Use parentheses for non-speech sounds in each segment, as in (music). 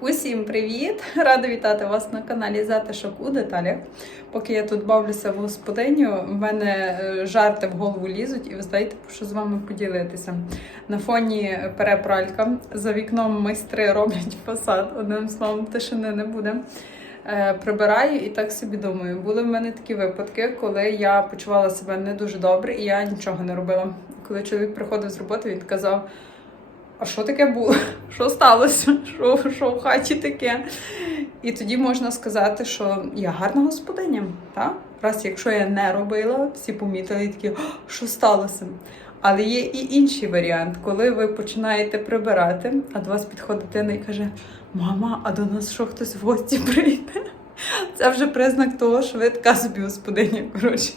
Усім привіт! Рада вітати вас на каналі Затишок у деталях. Поки я тут бавлюся в господиню, в мене е, жарти в голову лізуть, і ви знаєте, що з вами поділитися. На фоні перепралька за вікном майстри роблять фасад. Одним словом, тишини не буде. Е, Прибираю і так собі думаю. Були в мене такі випадки, коли я почувала себе не дуже добре і я нічого не робила. Коли чоловік приходив з роботи, він казав. А що таке було? Що сталося? Що, що в хаті таке? І тоді можна сказати, що я гарна господиня. Так? Раз, якщо я не робила, всі помітили такі, що сталося? Але є і інший варіант, коли ви починаєте прибирати, а до вас підходить дитина і каже: Мама, а до нас що хтось в гості прийде? Це вже признак того, що ви така собі господиня. Коротше.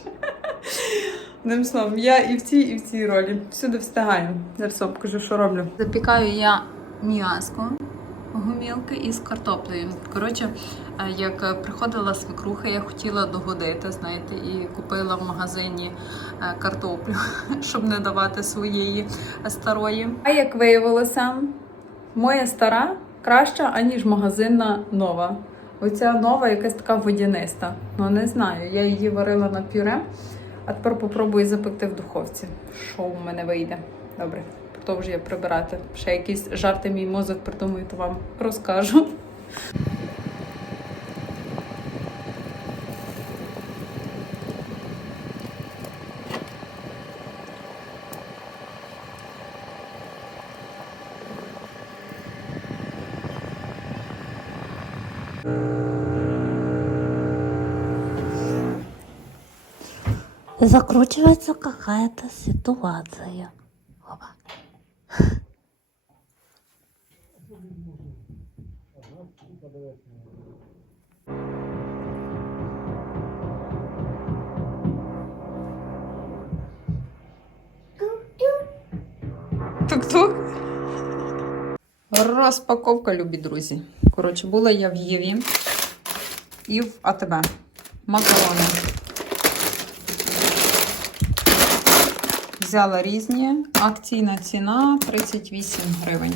Одним словом, я і в цій, і в цій ролі. Всюди встигаю. Зараз покажу, що роблю. Запікаю я м'яско гумілки із картоплею. Коротше, е, як приходила свекруха, я хотіла догодити, знаєте, і купила в магазині е, картоплю, (laughs) щоб не давати своєї старої. А як виявилося, моя стара краща, аніж магазинна нова. Оця нова якась така водяниста. Ну не знаю. Я її варила на пюре. А тепер попробую запекти в духовці. Що в мене вийде? Добре, продовжую прибирати. Ще якісь жарти мій мозок придумаю, то вам розкажу. Закручивается какая-то ситуация. Опа. Тук-тук. Розпаковка, любі друзі. Коротше, була я в Єві і в АТБ. Макарони. Взяла різні. Акційна ціна 38 гривень.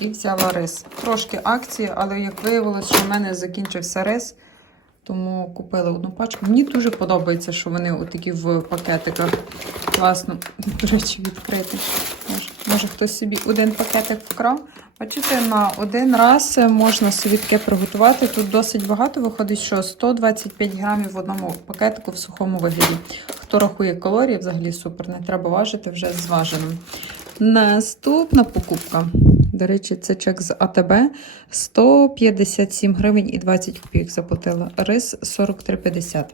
І взяла рис. Трошки акції, але як виявилося, що в мене закінчився рис, тому купила одну пачку. Мені дуже подобається, що вони отакі в пакетиках. Класно, до речі, відкрити. Може, може хтось собі один пакетик вкрав. Бачите, на один раз можна собі таке приготувати. Тут досить багато виходить, що 125 грамів в одному пакетику в сухому вигляді. Хто рахує калорії, взагалі супер, не треба важити вже зваженим. Наступна покупка. До речі, це чек з АТБ. 157 гривень і 20 копійок заплатила. Рис 43,50.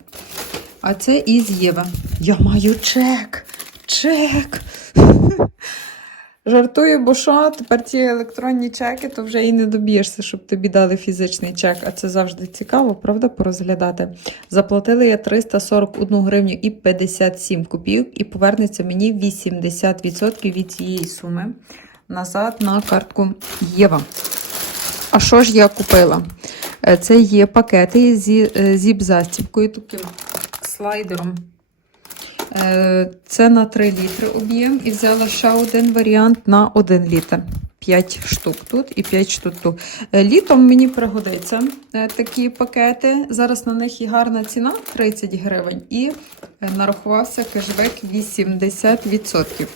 А це із Єва. Я маю чек. Чек. Жартую, бо що тепер ці електронні чеки, то вже і не доб'єшся, щоб тобі дали фізичний чек. А це завжди цікаво, правда, порозглядати. Заплатили я 341 гривню і 57 копійок, і повернеться мені 80% від цієї суми назад на картку Єва. А що ж я купила? Е, Це є пакети зі е, зіп-застібкою, таким слайдером. Е, Це на 3 літри об'єм і взяла ще один варіант на 1 літр. 5 штук тут і 5 штук тут. Е, Літом мені пригодиться е, такі пакети. Зараз на них і гарна ціна 30 гривень. І нарахувався кешбек 80%.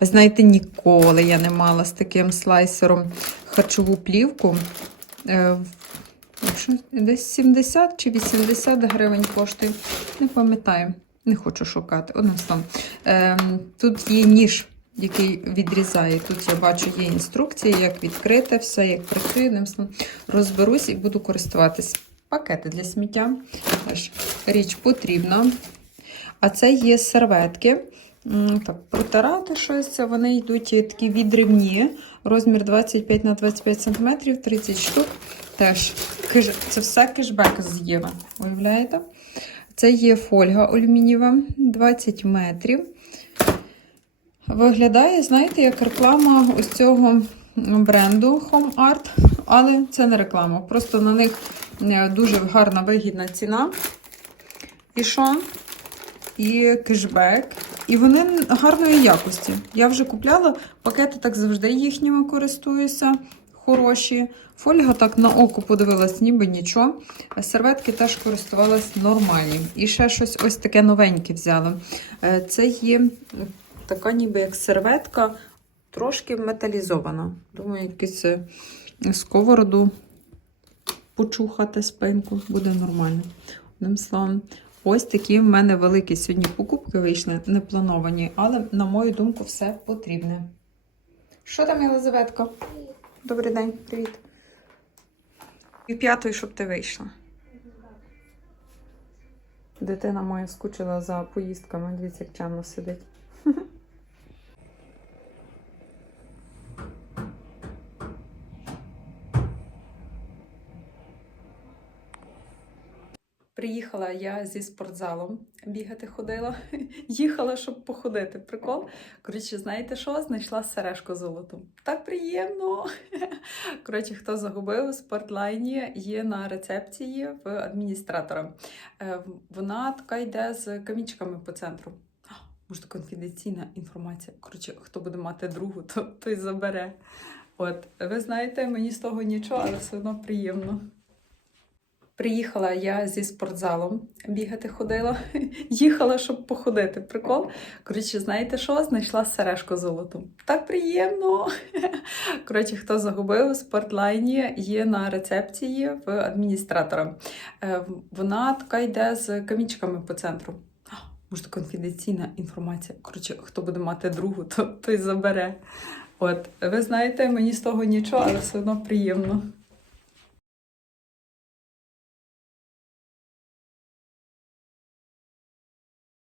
Ви знаєте, ніколи я не мала з таким слайсером харчову плівку. Десь 70 чи 80 гривень коштує, не пам'ятаю. Не хочу шукати. Одним словом. Ем, тут є ніж, який відрізає. Тут я бачу, є інструкція, як відкрити все, як працює. Одним словом, розберусь і буду користуватись. Пакети для сміття. Річ потрібна. А це є серветки. Так, протирати щось. Вони йдуть такі відривні. Розмір 25 на 25 см, 30 штук. Теж це все кешбек з. Уявляєте? Це є фольга алюмінієва 20 метрів. Виглядає, знаєте, як реклама ось цього бренду Home Art, але це не реклама. Просто на них е, дуже гарна вигідна ціна. І що? І кешбек. І вони гарної якості. Я вже купляла пакети, так завжди їхніми користуюся. Хороші. Фольга так на око подивилась, ніби нічого. Серветки теж користувалась нормальні. І ще щось ось таке новеньке взяла. Е, Це є така ніби як серветка, трошки металізована. Думаю, якийсь е, сковороду почухати спинку, буде нормально. Одним словом, ось такі в мене великі сьогодні покупки вийшли, не плановані, але, на мою думку, все потрібне. Що там, Єлизаветка? Добрий день, привіт. І п'ятої, щоб ти вийшла. Дитина моя скучила за поїздками, дивіться, як чемно сидить. Приїхала я зі спортзалом, бігати ходила. (laughs) Їхала, щоб походити. Прикол. Коротше, знаєте що? Знайшла сережку золоту. Так приємно. (laughs) Коротше, хто загубив спортлайні, є на рецепції в адміністратора. Е, Вона така йде з камічками по центру. Може, конфіденційна інформація. Коротше, хто буде мати другу, то той забере. От, ви знаєте, мені з того нічого, але все одно приємно. Приїхала я зі спортзалом, бігати ходила. (laughs) Їхала, щоб походити. Прикол. Коротше, знаєте що? Знайшла сережку золоту. Так приємно. (laughs) Коротше, хто загубив в спортлайні, є на рецепції в адміністратора. Е, Вона така йде з камічками по центру. Може, конфіденційна інформація. Коротше, хто буде мати другу, то той забере. От, ви знаєте, мені з того нічого, але все одно приємно.